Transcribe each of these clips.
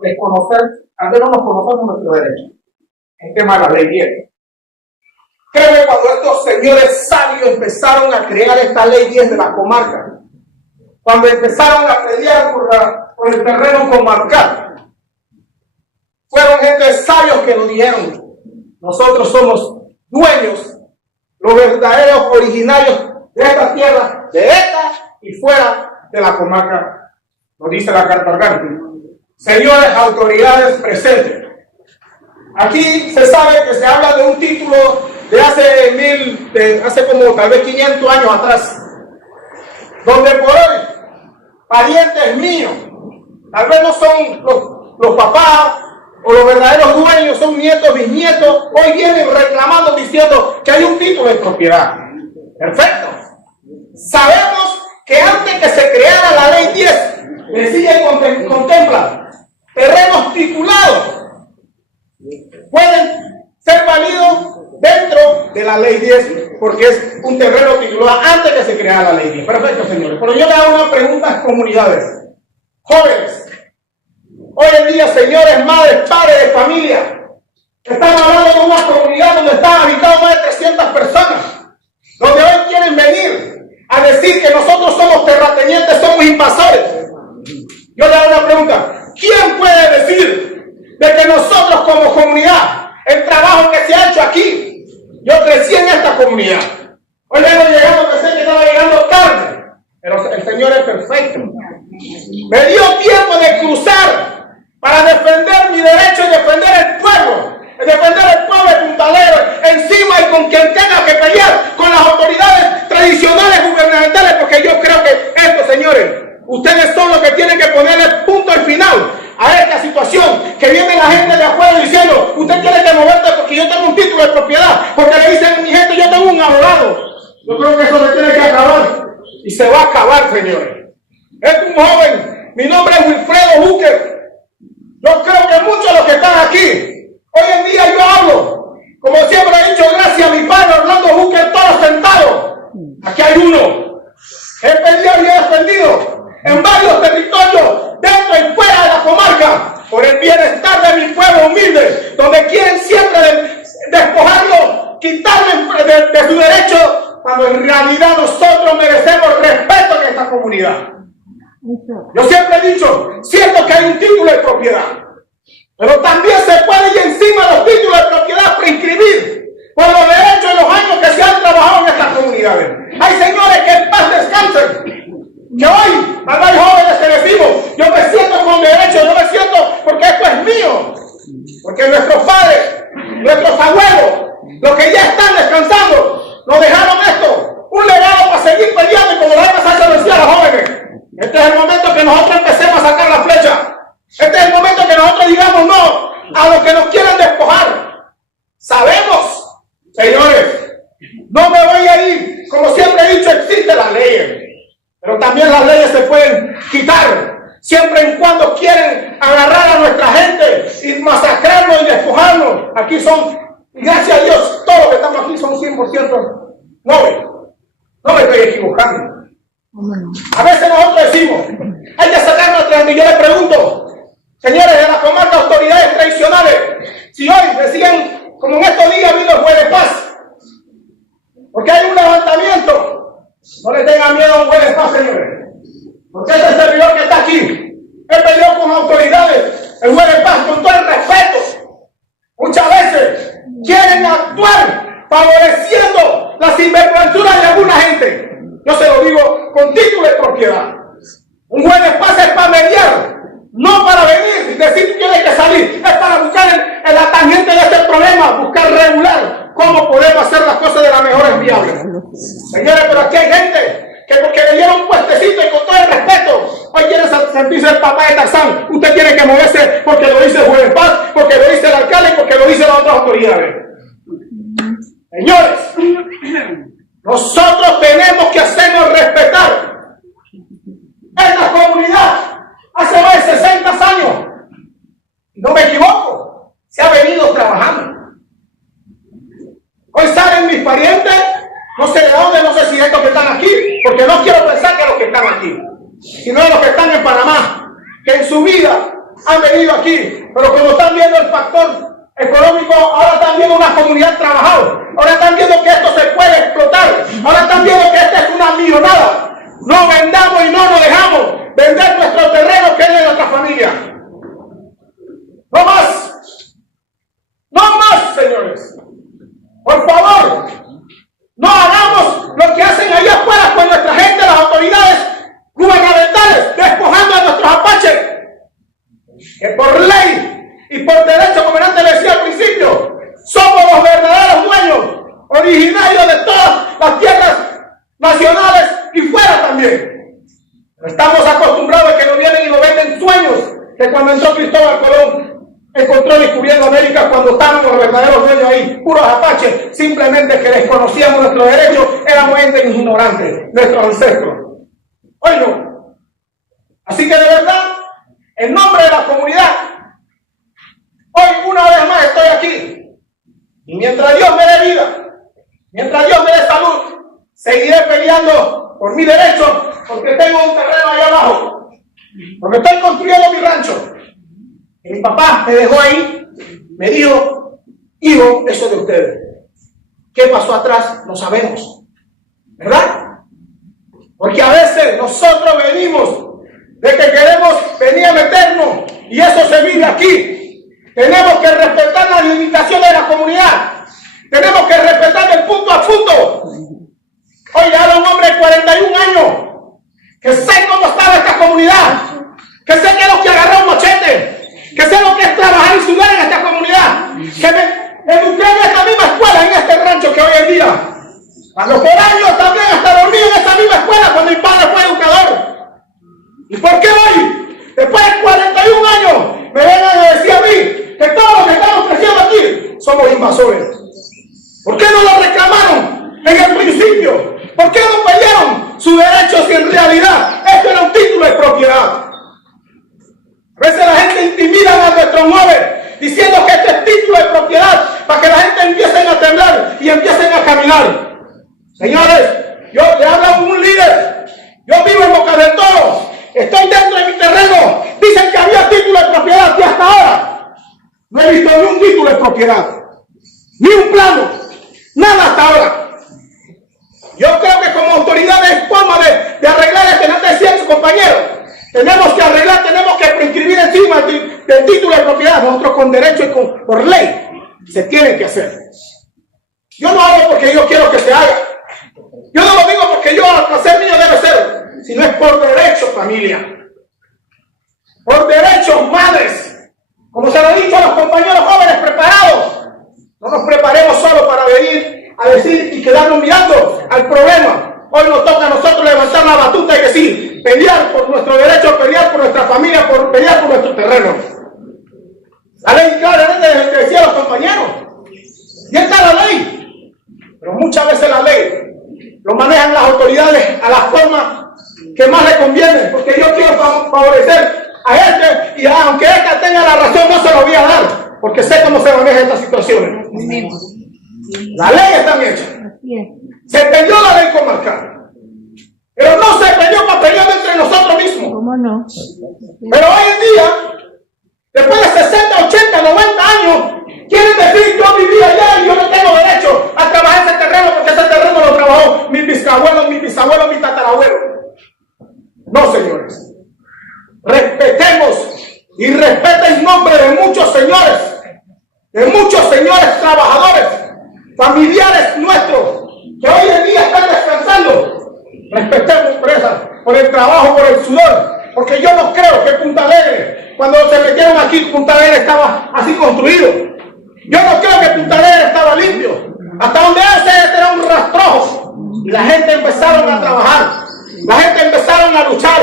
desconocer, al menos nos conocemos nuestro derecho. El tema de la ley 10. Créeme, cuando estos señores sabios empezaron a crear esta ley 10 de la comarca, cuando empezaron a pelear por el terreno comarcal, fueron gente sabios que nos dijeron: nosotros somos dueños, los verdaderos originarios de esta tierra, de esta y fuera de la comarca, nos dice la carta orgánica. Señores autoridades presentes, aquí se sabe que se habla de un título de hace como tal vez 500 años atrás, donde por hoy parientes míos, tal vez no son los papás o los verdaderos dueños, son nietos, bisnietos, hoy vienen reclamando, diciendo que hay un título de propiedad. Perfecto. Sabemos que antes que se creara la ley 10, decía y contempla, terrenos titulados pueden ser válidos dentro de la ley 10, porque es un terreno titulado antes que se creara la ley 10. Perfecto, señores. Pero yo le hago una pregunta a las comunidades. Jóvenes, hoy en día, señores, madres, padres de familia, están hablando de una comunidad donde están habitados más de 300 personas, donde hoy quieren venir a decir que nosotros somos terratenientes, somos invasores. Yo le hago una pregunta. ¿Quién puede decir de que nosotros como comunidad, el trabajo que se ha hecho aquí, yo crecí en esta comunidad? Hoy vengo llegando, pensé que estaba llegando tarde, pero el Señor es perfecto. Me dio tiempo de cruzar para defender mi derecho y defender el pueblo de Punta Alegre, encima y con quien tenga que pelear, con las autoridades tradicionales gubernamentales, porque yo creo que estos señores, ustedes son los que tienen que ponerle punto al final a esta situación, que viene la gente de afuera diciendo: usted tiene que moverte porque yo tengo un título de propiedad, porque le dicen a mi gente: yo tengo un abogado. Yo creo que eso se tiene que acabar, y se va a acabar, señores. Es un joven, mi nombre es Wilfredo Búquer. Yo creo que muchos de los que están aquí, hoy en día yo hablo, como siempre he dicho, gracias a mi padre Orlando Búquer, todos sentados. Aquí hay uno. He peleado y he defendido en varios territorios, dentro y fuera de la comarca, por el bienestar de mi pueblo humilde, donde quieren siempre despojarlo, quitarle de su derecho, cuando en realidad nosotros merecemos respeto en esta comunidad. Yo siempre he dicho, cierto que hay un título de propiedad, pero también se puede ir encima de los títulos de propiedad prescribir por los derechos y los años que se han trabajado en estas comunidades. Hay señores que en paz descansen, que hoy, hay jóvenes que decimos: yo me siento con derecho, yo me siento porque esto es mío, porque nuestros padres, nuestros abuelos, los que ya están descansando, nos dejaron esto, un legado para seguir peleando, y como la vez pasada decía a los jóvenes, este es el momento que nosotros empecemos a sacar la flecha. Este es el momento que nosotros digamos no a los que nos quieran despojar. Sabemos, señores, no me voy a ir, como siempre he dicho, existen las leyes, pero también las leyes se pueden quitar, siempre y cuando quieren agarrar a nuestra gente y masacrarnos y despojarnos. Aquí son, gracias a Dios, todos los que estamos aquí son 100% nobles. No me estoy equivocando. A veces nosotros decimos: hay que sacar nuestra gente. Y yo les pregunto, señores de la comarca, autoridades tradicionales, si hoy decían, como en estos días vino el juez de paz, porque hay un levantamiento, no le tengan miedo a un juez de paz, señores, porque ese servidor que está aquí, él peleó con autoridades, el juez de paz, con todo el respeto. Muchas veces quieren actuar favoreciendo la sinvergüenzura de alguna gente. Yo se lo digo con título de propiedad. Un juez de paz es para mediar, no para venir y decir que tiene que salir. Es para buscar en la tangente de este problema, buscar regular cómo podemos hacer las cosas de la mejor viable. Señores, pero aquí hay gente que porque le dieron un puestecito y con todo el respeto, hoy quiere sentirse el papá de Tarzán. Usted tiene que moverse porque lo dice el juez de paz, porque lo dice el alcalde y porque lo dicen las otras autoridades. Señores, nosotros tenemos que hacernos respetar. Esta comunidad hace más de 60 años, no me equivoco, se ha venido trabajando. Hoy salen mis parientes, no sé de dónde, no sé si estos que están aquí, porque no quiero pensar que los que están aquí, sino de los que están en Panamá, que en su vida han venido aquí, pero como están viendo el factor económico, ahora están viendo una comunidad trabajada, ahora están viendo que esto se puede explotar, ahora están viendo que esta es una millonada. No vendamos y no nos dejamos vender nuestro terreno que es de nuestra familia. No más. No más, señores. Por favor, no hagamos lo que hacen allá afuera con nuestra gente, las autoridades gubernamentales, despojando a nuestros apaches, que por ley y por derecho, como antes le decía al principio, somos los verdaderos dueños, originarios de todas las tierras nacionales y fuera también. Estamos acostumbrados a que nos vienen y nos venden sueños, que cuando entró Cristóbal Colón encontró descubriendo América, cuando estábamos los verdaderos dueños ahí, puros apaches, simplemente que desconocíamos nuestros derechos, éramos gente ignorante, nuestros ancestros. Hoy no. Así que de verdad, en nombre de la comunidad, hoy una vez más estoy aquí. Y mientras Dios me dé vida, mientras Dios me dé salud, seguiré peleando por mi derecho, porque tengo un terreno allá abajo, porque estoy construyendo mi rancho. Y mi papá me dejó ahí, me dijo, hijo, eso es de ustedes. ¿Qué pasó atrás? No sabemos, ¿verdad? Porque a veces nosotros venimos de que queremos venir a meternos, y eso se vive aquí. Tenemos que respetar las limitaciones de la comunidad, tenemos que respetar el punto a punto. Hoy habla un hombre de 41 años, que sé cómo estaba esta comunidad, que sé que es lo que agarró un machete, que sé lo que es trabajar y sudar en esta comunidad, que me eduqué en esta misma escuela, en este rancho que hoy en día, a los por años también hasta dormí en esta misma escuela cuando mi padre fue educador. ¿Y por qué hoy, después de 41 años, me vengan a decir a mí que todos los que estamos creciendo aquí somos invasores? ¿Por qué no lo reclamaron en el principio? ¿Por qué no pelearon sus derechos si en realidad esto era un título de propiedad? A veces la gente intimida a nuestros jóvenes diciendo que este es título de propiedad para que la gente empiece a temblar y empiecen a caminar. Señores, yo le hablo a un líder. Yo vivo en Boca del Toro. Estoy dentro de mi terreno. Dicen que había título de propiedad y hasta ahora no he visto ni un título de propiedad, ni un plano, nada hasta ahora. Yo creo que como autoridades es forma de arreglar este, no te decía su compañero. Tenemos que arreglar, tenemos que prescribir encima del título de propiedad. Nosotros con derecho y por ley se tiene que hacer. Yo no hablo porque yo quiero que se haga. Yo no lo digo porque yo al ser mío debe ser, sino es por derecho, familia. Por derecho, madres. Como se lo he dicho a los compañeros jóvenes preparados, no nos preparemos solo para venir a decir y quedarnos mirando al problema. Hoy nos toca a nosotros levantar la batuta y decir, pelear por nuestro derecho, pelear por nuestra familia, pelear por nuestro terreno. La ley claramente decía a los compañeros, ya está la ley, pero muchas veces la ley lo manejan las autoridades a la forma que más le conviene, porque yo quiero favorecer a este, y aunque este tenga la razón, no se lo voy a dar, porque sé cómo se manejan estas situaciones. La ley está bien hecha. Se peleó la ley comarcal, pero no se peleó para pelear entre nosotros mismos. ¿Cómo no? Pero hoy en día, después de 60, 80, 90 años, quieren decir yo viví allá y yo no tengo derecho a trabajar ese terreno porque ese terreno lo trabajó mi bisabuelo, mi bisabuelo, mi tatarabuelo. No, señores. Respetemos y respeten en nombre de muchos señores trabajadores, familiares nuestros, que hoy en día están descansando. Respetemos por el trabajo, por el sudor, porque yo no creo que Punta Alegre, cuando se metieron aquí, Punta Alegre estaba así construido. Yo no creo que Punta Alegre estaba limpio. Hasta donde hace era un rastrojo. Y la gente empezaron a trabajar, la gente empezaron a luchar,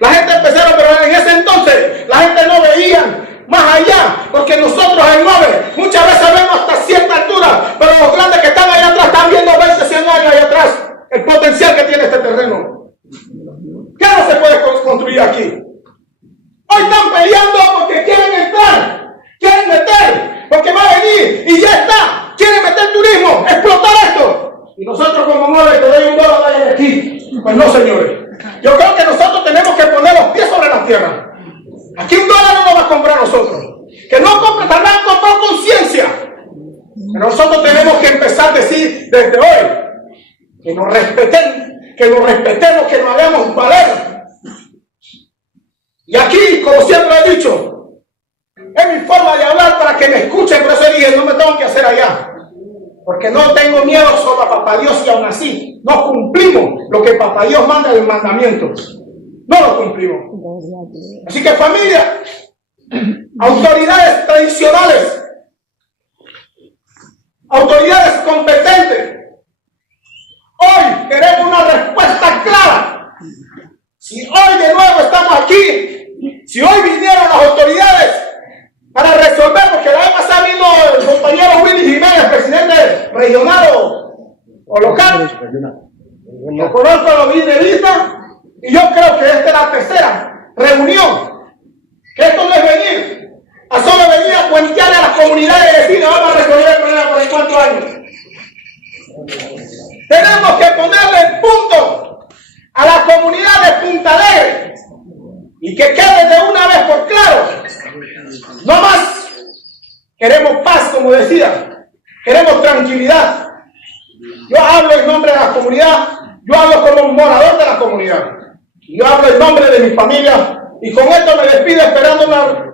la gente empezaron, pero en ese entonces la gente no veía más allá, porque nosotros en 9 muchas veces vemos hasta cierta altura, pero los grandes que están allá atrás están viendo 20, 100 años allá atrás, el potencial que tiene este terreno. ¿Qué no se puede construir aquí? Hoy están peleando porque quieren entrar, quieren meter, porque va a venir y ya está, quieren meter turismo, explotar esto. Y nosotros como 9 te doy $1 de aquí. Pues no, señores. Yo creo que nosotros tenemos que poner los pies sobre la tierra. Aquí $1 no nos va a convencer. que no completarán con conciencia. Pero nosotros tenemos que empezar a decir desde hoy que nos respeten, que nos respetemos, que nos hagamos valer. Y aquí, como siempre he dicho, es mi forma de hablar para que me escuchen, por eso dije, no me tengo que hacer allá. Porque no tengo miedo sobre Papá Dios y aún así no cumplimos lo que Papá Dios manda en el mandamiento. No lo cumplimos. Así que familia, autoridades tradicionales, autoridades competentes, hoy queremos una respuesta clara. Si hoy de nuevo estamos aquí, si hoy vinieron las autoridades para resolver, porque la vez pasada vino el compañero Willy Jiménez, presidente regional o local, lo conozco, lo vi de vista, y yo creo que esta es la tercera reunión, que esto no es venir a solo venir a cuentearle a las comunidades y decir, vamos a resolver el problema por 4 años. Tenemos que ponerle el punto a la comunidad de Punta Alegre y que quede de una vez por claro, no más. Queremos paz, como decía, queremos tranquilidad. Yo hablo en nombre de la comunidad, yo hablo como un morador de la comunidad, yo hablo en nombre de mi familia y con esto me despido esperando una